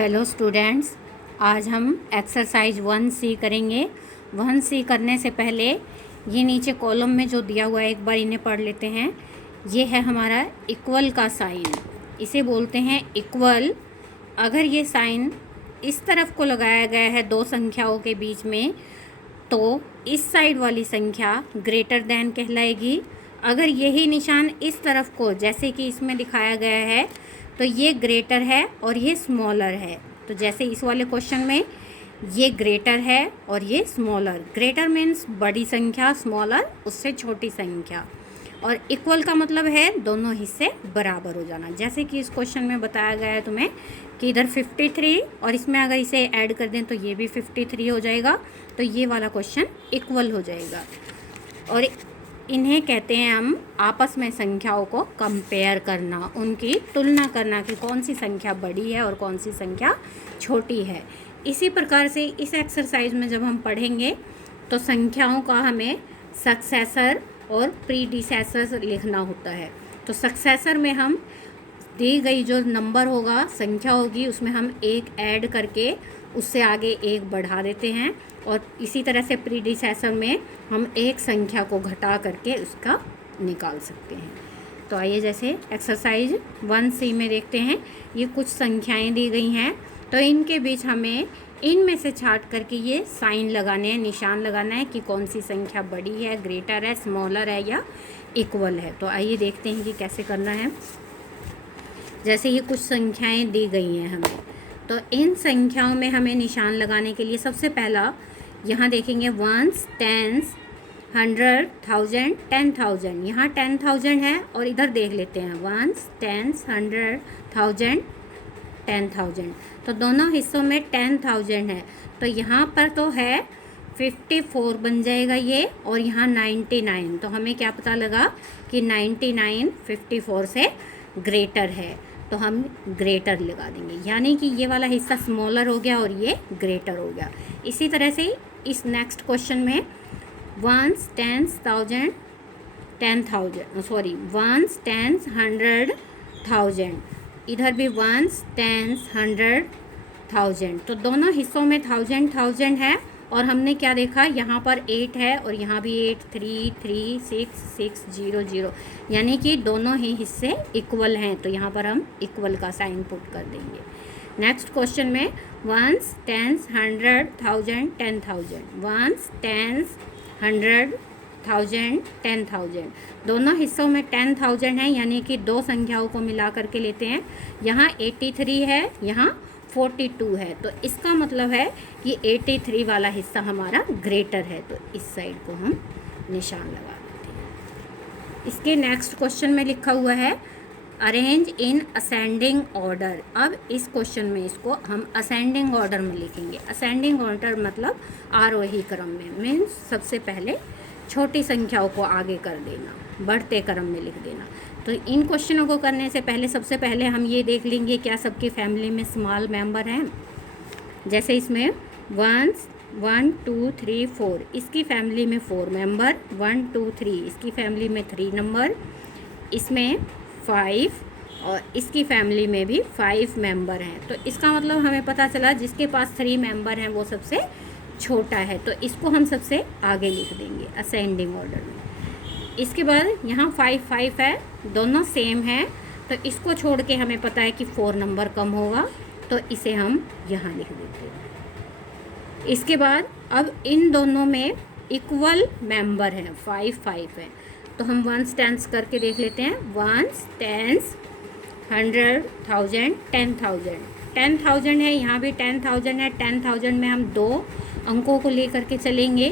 Hello students, आज हम exercise 1C करेंगे। 1C करने से पहले ये नीचे कॉलम में जो दिया हुआ है एक बार इन्हें पढ़ लेते हैं। ये है हमारा इक्वल का साइन, इसे बोलते हैं इक्वल। अगर ये साइन इस तरफ को लगाया गया है दो संख्याओं के बीच में, तो इस साइड वाली संख्या ग्रेटर देन कहलाएगी। अगर यही निशान इस तरफ को, जैसे कि इसमें दिखाया गया है, तो ये ग्रेटर है और ये स्मॉलर है। तो जैसे इस वाले क्वेश्चन में ये ग्रेटर है और ये स्मॉलर। ग्रेटर मीन्स बड़ी संख्या, स्मॉलर उससे छोटी संख्या, और इक्वल का मतलब है दोनों हिस्से बराबर हो जाना। जैसे कि इस क्वेश्चन में बताया गया है तुम्हें कि इधर 53 और इसमें अगर इसे ऐड कर दें तो ये भी 53 हो जाएगा। तो ये वाला क्वेश्चन इक्वल हो जाएगा। और इन्हें कहते हैं हम आपस में संख्याओं को कंपेयर करना, उनकी तुलना करना कि कौन सी संख्या बड़ी है और कौन सी संख्या छोटी है। इसी प्रकार से इस एक्सरसाइज में जब हम पढ़ेंगे तो संख्याओं का हमें सक्सेसर और प्रीडिसेसर लिखना होता है। तो सक्सेसर में हम दी गई जो नंबर होगा, संख्या होगी, उसमें हम एक ऐड करके उससे आगे एक बढ़ा देते हैं, और इसी तरह से प्रीडिसेसर में हम एक संख्या को घटा करके उसका निकाल सकते हैं। तो आइए जैसे एक्सरसाइज 1C में देखते हैं। ये कुछ संख्याएं दी गई हैं, तो इनके बीच हमें इनमें से छांट करके ये साइन लगाने हैं, निशान लगाना है कि कौन सी संख्या बड़ी है, ग्रेटर है, स्मॉलर है या इक्वल है। तो आइए देखते हैं कि कैसे करना है। जैसे ये कुछ संख्याएं दी गई हैं हमें, तो इन संख्याओं में हमें निशान लगाने के लिए सबसे पहला यहाँ देखेंगे 1s, 10s, 100, 1000, 10,000। यहाँ 10,000 है और इधर देख लेते हैं 1s, 10s, 100, 1000, 10,000। तो दोनों हिस्सों में 10,000 है, तो यहाँ पर तो है 54 बन जाएगा ये, और यहाँ 99। तो हमें क्या पता लगा कि 99 54 से ग्रेटर है, तो हम ग्रेटर लगा देंगे, यानी कि ये वाला हिस्सा स्मॉलर हो गया और ये ग्रेटर हो गया। इसी तरह से इस नेक्स्ट क्वेश्चन में 1s, 10s, 1000, 10,000, sorry 1s, 10s, 100, 1000। इधर भी 1s, 10s, 100, 1000। तो दोनों हिस्सों में 1000 1000 है, और हमने क्या देखा, यहाँ पर 8 है और यहाँ भी 8, 3 3 6 6 0 0, यानी कि दोनों ही हिस्से इक्वल हैं। तो यहाँ पर हम इक्वल का साइन पुट कर देंगे। नेक्स्ट क्वेश्चन में 1s, 10s, 100, 1000, 10,000। 1s, 10s, 100, 1000, 10,000। दोनों हिस्सों में 10,000 है, यानी कि दो संख्याओं को मिला करके लेते हैं। यहाँ 83 है, यहाँ 42 है, तो इसका मतलब है कि 83 वाला हिस्सा हमारा ग्रेटर है। तो इस साइड को हम निशान लगा देते हैं। इसके नेक्स्ट क्वेश्चन में लिखा हुआ है अरेंज इन असेंडिंग ऑर्डर। अब इस क्वेश्चन में इसको हम असेंडिंग ऑर्डर में लिखेंगे। असेंडिंग ऑर्डर मतलब आरोही क्रम में, मीन्स सबसे पहले छोटी संख्याओं को आगे कर देना, बढ़ते क्रम में लिख देना। तो इन क्वेश्चनों को करने से पहले सबसे पहले हम ये देख लेंगे क्या सबकी फैमिली में स्मॉल मेंबर हैं। जैसे इसमें 1 2 3 4, इसकी फैमिली में 4 मेंबर, 1 2 3, इसकी फैमिली में 3 नंबर, इसमें 5, और इसकी फैमिली में भी 5 मेंबर हैं। तो इसका मतलब हमें पता चला जिसके पास 3 मेंबर हैं वो सबसे छोटा है, तो इसको हम सबसे आगे लिख देंगे असेंडिंग ऑर्डर में। इसके बाद यहाँ 5 5 है, दोनों सेम है, तो इसको छोड़ के हमें पता है कि 4 नंबर कम होगा, तो इसे हम यहाँ लिख देते हैं। इसके बाद अब इन दोनों में इक्वल मेंबर हैं, 5 5 है, तो हम 1s 10s करके देख लेते हैं। 1s 10s, 100, 1000, 10,000। 10,000 है, यहाँ भी 10,000 है। 10,000 में हम दो अंकों को ले करके चलेंगे,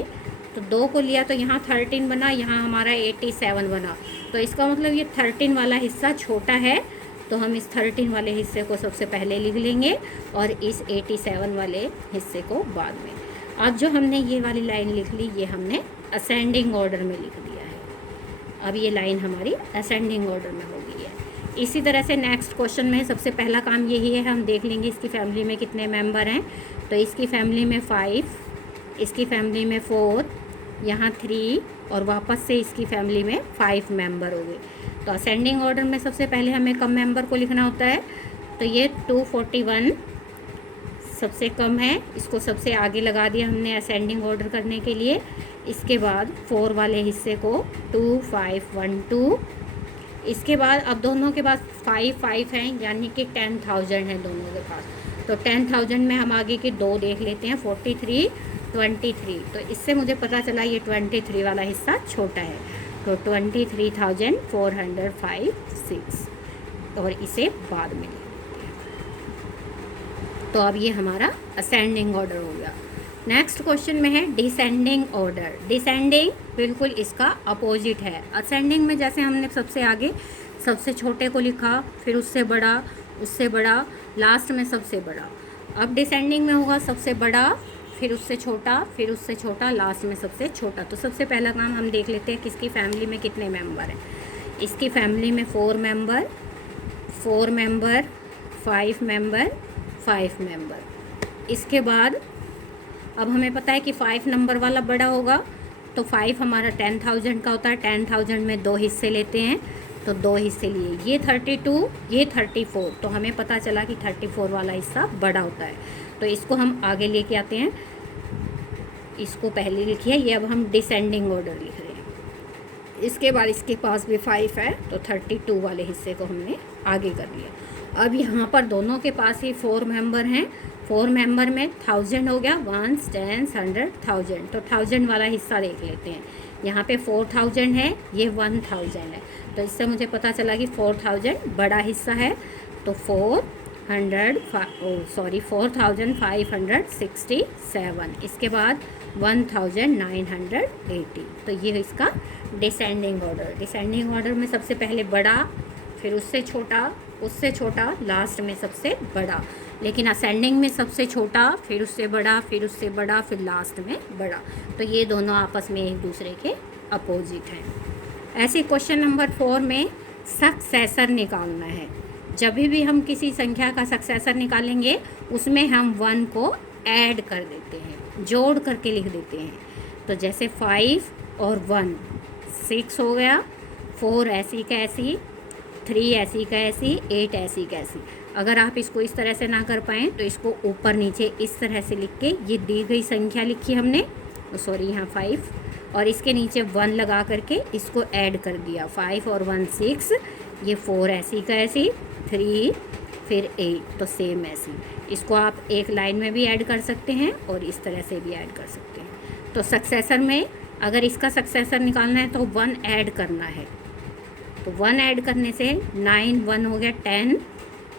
तो 2 को लिया तो यहाँ 13 बना, यहाँ हमारा 87 बना। तो इसका मतलब ये 13 वाला हिस्सा छोटा है, तो हम इस 13 वाले हिस्से को सबसे पहले लिख लेंगे और इस 87 वाले हिस्से को बाद में। अब जो हमने ये वाली लाइन लिख ली, ये हमने असेंडिंग ऑर्डर में लिख दिया है। अब ये लाइन हमारी असेंडिंग ऑर्डर में हो गई है। इसी तरह से नेक्स्ट क्वेश्चन में सबसे पहला काम यही है, हम देख लेंगे इसकी फैमिली में कितने मेंबर हैं। तो इसकी फैमिली में 5, इसकी फैमिली में 4, यहाँ 3, और वापस से इसकी फैमिली में 5 मेंबर हो गए। तो असेंडिंग ऑर्डर में सबसे पहले हमें कम मेंबर को लिखना होता है, तो ये 241, सबसे कम है, इसको सबसे आगे लगा दिया हमने असेंडिंग ऑर्डर करने के लिए। इसके बाद 4 वाले हिस्से को 2 5 1 2। इसके बाद अब दोनों के पास 5 5 हैं, यानी कि 10,000 है दोनों के पास। तो 10,000 में हम आगे के 2 देख लेते हैं, 43 23। तो इससे मुझे पता चला ये 23 वाला हिस्सा छोटा है। तो 23,405 और इसे बाद में। तो अब ये हमारा असेंडिंग ऑर्डर हो गया। नेक्स्ट क्वेश्चन में है डिसेंडिंग ऑर्डर। डिसेंडिंग बिल्कुल इसका अपोजिट है। असेंडिंग में जैसे हमने सबसे आगे सबसे छोटे को लिखा, फिर उससे बड़ा, उससे बड़ा, लास्ट में सबसे बड़ा। अब डिसेंडिंग में होगा सबसे बड़ा, फिर उससे छोटा, फिर उससे छोटा, लास्ट में सबसे छोटा। तो सबसे पहला काम हम देख लेते हैं किसकी फैमिली में कितने मेंबर हैं। इसकी फैमिली में 4 मेंबर, 4 मेंबर, 5 मेंबर, 5 मेंबर। इसके बाद अब हमें पता है कि 5 नंबर वाला बड़ा होगा, तो 5 हमारा 10,000 का होता है। 10,000 में 2 हिस्से लेते हैं, तो 2 हिस्से लिए, ये 32, ये 34। तो हमें पता चला कि 34 वाला हिस्सा बड़ा होता है। तो इसको हम आगे लेके आते हैं, इसको पहले लिखिए, ये अब हम डिसेंडिंग ऑर्डर लिख रहे हैं। इसके बाद इसके पास भी 5 है, तो 32 वाले हिस्से को हमने आगे कर लिया। अब यहाँ पर दोनों के पास ही 4 मेंबर हैं। 4 मेंबर में 1000 हो गया, 1 10 100 1000। तो 1000 वाला हिस्सा देख लेते हैं। यहाँ पे 4000 है, ये 1000 है। तो इससे मुझे पता चला कि 4000 बड़ा हिस्सा है। तो 4,567। इसके बाद 1980। तो ये इसका डिसेंडिंग ऑर्डर। डिसेंडिंग ऑर्डर में सबसे पहले बड़ा, फिर उससे छोटा, उससे छोटा, लास्ट में सबसे बड़ा। लेकिन असेंडिंग में सबसे छोटा, फिर उससे बड़ा, फिर उससे बड़ा, फिर लास्ट में बड़ा। तो ये दोनों आपस में एक दूसरे के अपोजिट हैं। ऐसे क्वेश्चन नंबर 4 में सक्सेसर निकालना है। जब भी हम किसी संख्या का सक्सेसर निकालेंगे, उसमें हम 1 को ऐड कर देते हैं, जोड़ करके लिख देते हैं। तो जैसे 5 और 1 6 हो गया, 4 ऐसी कैसी, 3 ऐसी कैसी, 8 ऐसी कैसी। अगर आप इसको इस तरह से ना कर पाएँ तो इसको ऊपर नीचे इस तरह से लिख के, ये दी गई संख्या लिखी हमने, यहाँ 5, और इसके नीचे 1 लगा करके इसको ऐड कर दिया। 5 और 1 6, ये 4 ऐसी का ऐसी, 3 फिर 8, तो सेम ऐसी। इसको आप एक लाइन में भी ऐड कर सकते हैं और इस तरह से भी ऐड कर सकते हैं। तो सक्सेसर में अगर इसका सक्सेसर निकालना है तो 1 ऐड करना है। तो 1 ऐड करने से 9, 1 हो गया 10,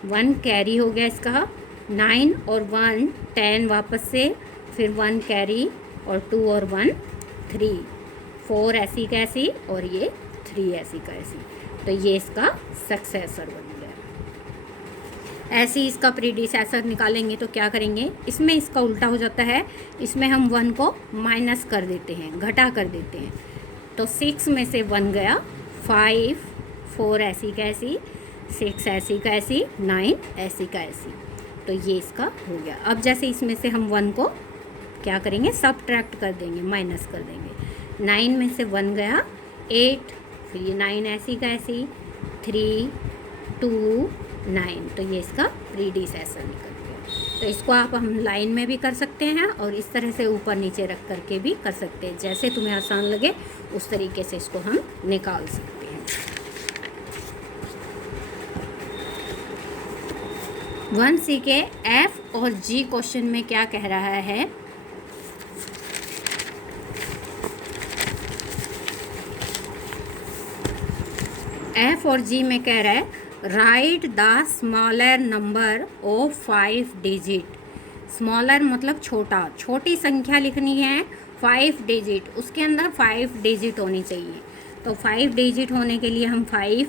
1 कैरी हो गया इसका, 9 और 1 10 वापस से, फिर 1 कैरी, और 2 और 1 3, 4 ऐसी कैसी, और ये 3 ऐसी कैसी। तो ये इसका सक्सेसर बन गया। ऐसे ही इसका प्रीडिसेसर निकालेंगे तो क्या करेंगे, इसमें इसका उल्टा हो जाता है। इसमें हम 1 को माइनस कर देते हैं, घटा कर देते हैं। तो 6 में से 1 गया, 5, 4 ऐसी कैसी, 6 ऐसी कैसी, 9 ऐसी कैसी। तो ये इसका हो गया। अब जैसे इसमें से हम 1 को क्या करेंगे, सबट्रैक्ट कर देंगे, माइनस कर देंगे। 9 में से 1 गया, 8, फिर ये 9 ऐसी कैसी, 3 2 9। तो ये इसका प्रीडिसेसर निकल गया। तो इसको आप हम लाइन में भी कर सकते हैं और इस तरह से ऊपर नीचे रख करके भी कर सकते हैं। जैसे तुम्हें आसान लगे उस तरीके से इसको हम निकाल सकते हैं। 1C के F और G क्वेश्चन में क्या कह रहा है, F और G में कह रहा है right the smaller number of 5 digit. Smaller मतलब छोटा, छोटी संख्या लिखनी है 5 डिजिट, उसके अंदर 5 डिजिट होनी चाहिए। तो 5 डिजिट होने के लिए हम 5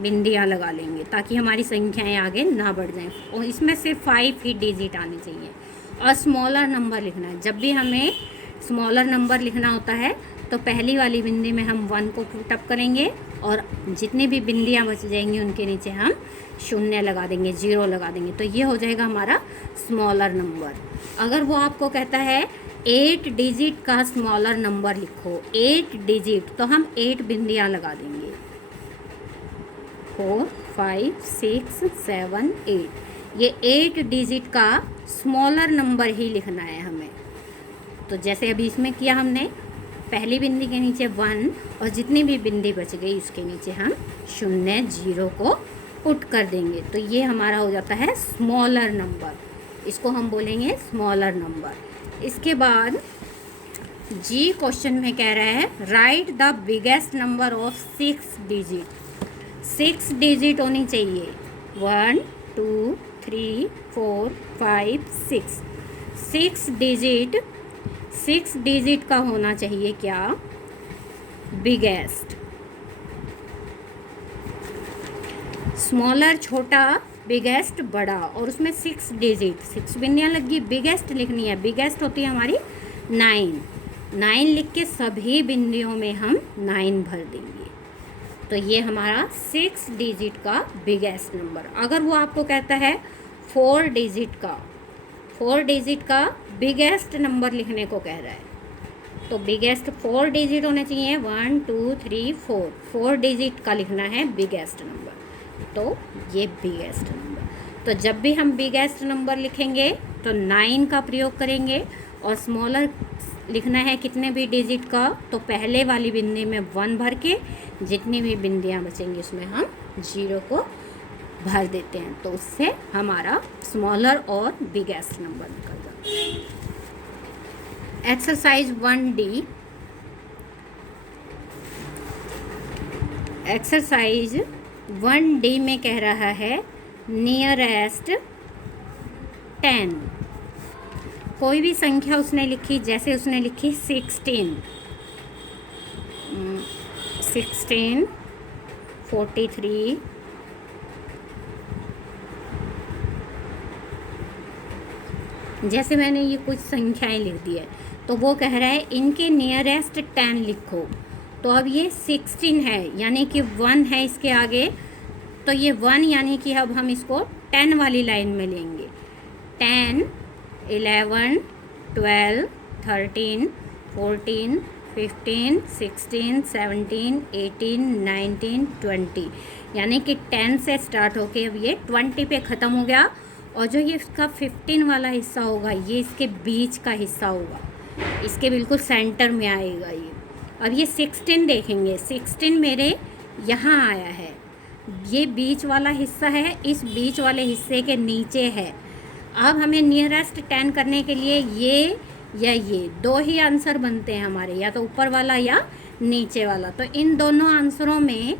बिंदियाँ लगा लेंगे ताकि हमारी संख्याएं आगे ना बढ़ जाएं, और इसमें सिर्फ 5 ही डिजिट आने चाहिए। और स्मॉलर नंबर लिखना है, जब भी हमें स्मॉलर नंबर लिखना होता है तो पहली वाली बिंदी में हम 1 को पुट अप करेंगे और जितनी भी बिंदियाँ बच जाएंगी उनके नीचे हम 0 लगा देंगे, 0 लगा देंगे। तो ये हो जाएगा हमारा स्मॉलर नंबर। अगर वो आपको कहता है 8 डिजिट का स्मॉलर नंबर लिखो, 8 डिजिट, तो हम 8 बिंदियाँ लगा देंगे, 4 5 6 7 8। ये 8 डिजिट का स्मॉलर नंबर ही लिखना है हमें। तो जैसे अभी इसमें किया हमने, पहली बिंदी के नीचे 1 और जितनी भी बिंदी बच गई उसके नीचे हम 0 0 को पुट कर देंगे। तो ये हमारा हो जाता है स्मॉलर नंबर, इसको हम बोलेंगे स्मॉलर नंबर। इसके बाद जी क्वेश्चन में कह रहा है right the biggest number of 6 digit. 6 digit होनी चाहिए, 1 2 3 4 5 6। 6 डिजिट का होना चाहिए क्या, बिगेस्ट। स्मॉलर छोटा, बिगेस्ट बड़ा, और उसमें 6 डिजिट, 6 बिंदियाँ लगी, बिगेस्ट लिखनी है। बिगेस्ट होती है हमारी 9 लिख के सभी बिंदियों में हम 9 भर देंगे। तो ये हमारा 6 डिजिट का बिगेस्ट नंबर। अगर वो आपको कहता है 4 डिजिट का बिगेस्ट नंबर लिखने को कह रहा है, तो बिगेस्ट 4 डिजिट होने चाहिए, 1 2 3 4, 4 डिजिट का लिखना है बिगेस्ट नंबर। तो ये बिगेस्ट नंबर। तो जब भी हम बिगेस्ट नंबर लिखेंगे तो 9 का प्रयोग करेंगे, और स्मॉलर लिखना है कितने भी डिजिट का, तो पहले वाली बिंदी में 1 भर के जितनी भी बिंदियाँ बचेंगी उसमें हम 0 को भर देते हैं। तो उससे हमारा स्मॉलर और बिगेस्ट नंबर निकल जाता है। एक्सरसाइज 1D, एक्सरसाइज 1D में कह रहा है नियरेस्ट 10। कोई भी संख्या उसने लिखी, जैसे उसने लिखी 16, 43, जैसे मैंने ये कुछ संख्याएं लिख दी है, तो वो कह रहा है इनके नियरेस्ट 10 लिखो। तो अब ये 16 है, यानी कि 1 है इसके आगे, तो ये 1 यानी कि अब हम इसको 10 वाली लाइन में लेंगे। 10 11 12 13 14 15 16 17 18 19 20, यानी कि 10 से स्टार्ट होके अब ये 20 पे ख़त्म हो गया। और जो ये इसका 15 वाला हिस्सा होगा, ये इसके बीच का हिस्सा होगा, इसके बिल्कुल सेंटर में आएगा ये। अब ये 16 देखेंगे, 16 मेरे यहाँ आया है, ये बीच वाला हिस्सा है, इस बीच वाले हिस्से के नीचे है। अब हमें नियरेस्ट 10 करने के लिए ये या ये 2 ही आंसर बनते हैं हमारे, या तो ऊपर वाला या नीचे वाला। तो इन दोनों आंसरों में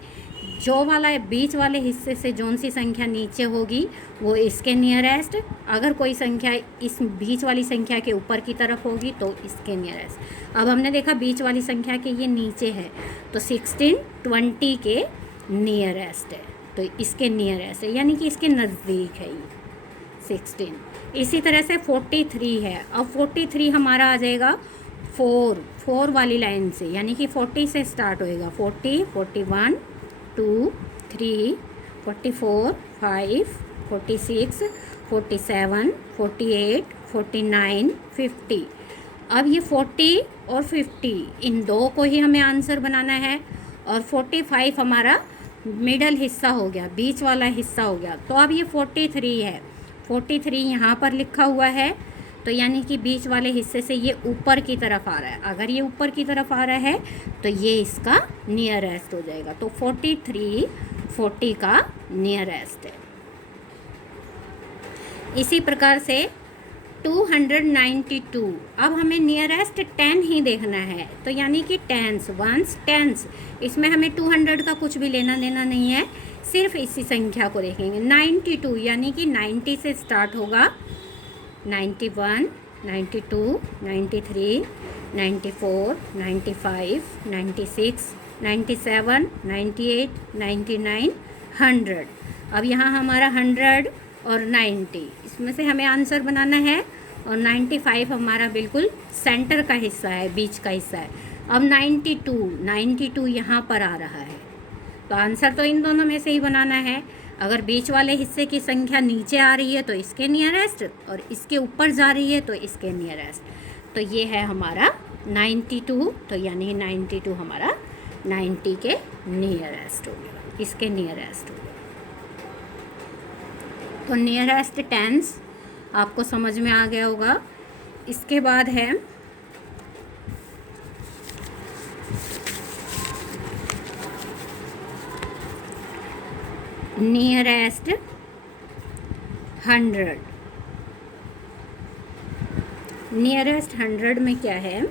जो वाला बीच वाले हिस्से से जौन सी संख्या नीचे होगी वो इसके नियरेस्ट, अगर कोई संख्या इस बीच वाली संख्या के ऊपर की तरफ होगी तो इसके नियरेस्ट। अब हमने देखा बीच वाली संख्या के ये नीचे है, तो 16 20 के नियरेस्ट है, तो इसके नियरेस्ट है, यानी कि इसके नज़दीक है ये 16। इसी तरह से 43 है। अब 43 हमारा आ जाएगा 4 वाली लाइन से, यानी कि 40 से स्टार्ट होएगा। 40 41 2 3 44 5 46 47 48 49 50। अब ये 40 और 50 इन दो को ही हमें आंसर बनाना है, और 45 हमारा मिडल हिस्सा हो गया, बीच वाला हिस्सा हो गया। तो अब ये 43 है, 43 यहाँ पर लिखा हुआ है, तो यानी कि बीच वाले हिस्से से ये ऊपर की तरफ आ रहा है। अगर ये ऊपर की तरफ आ रहा है तो ये इसका नियरेस्ट हो जाएगा। तो 43 40 का नियरेस्ट है। इसी प्रकार से 292, अब हमें नियरेस्ट 10 ही देखना है, तो यानी कि टेंस, वंस, टेंस, इसमें हमें 200 का कुछ भी लेना देना नहीं है, सिर्फ इसी संख्या को देखेंगे। 92 यानी कि 90 से स्टार्ट होगा, 91 92 93 94 95 96 97 98 99 100। अब यहाँ हमारा 100 और 90 इसमें से हमें आंसर बनाना है, और 95 हमारा बिल्कुल सेंटर का हिस्सा है, बीच का हिस्सा है। अब 92 यहाँ पर आ रहा है, तो आंसर तो इन दोनों में से ही बनाना है। अगर बीच वाले हिस्से की संख्या नीचे आ रही है तो इसके नियरेस्ट, और इसके ऊपर जा रही है तो इसके नियरेस्ट। तो ये है हमारा 92, तो यानी 92 हमारा 90 के नियरेस्ट हो गया, इसके नियरेस्ट हो गया। तो नियरेस्ट टेंस आपको समझ में आ गया होगा। इसके बाद है नियरेस्ट 100। नियरेस्ट 100 में क्या है,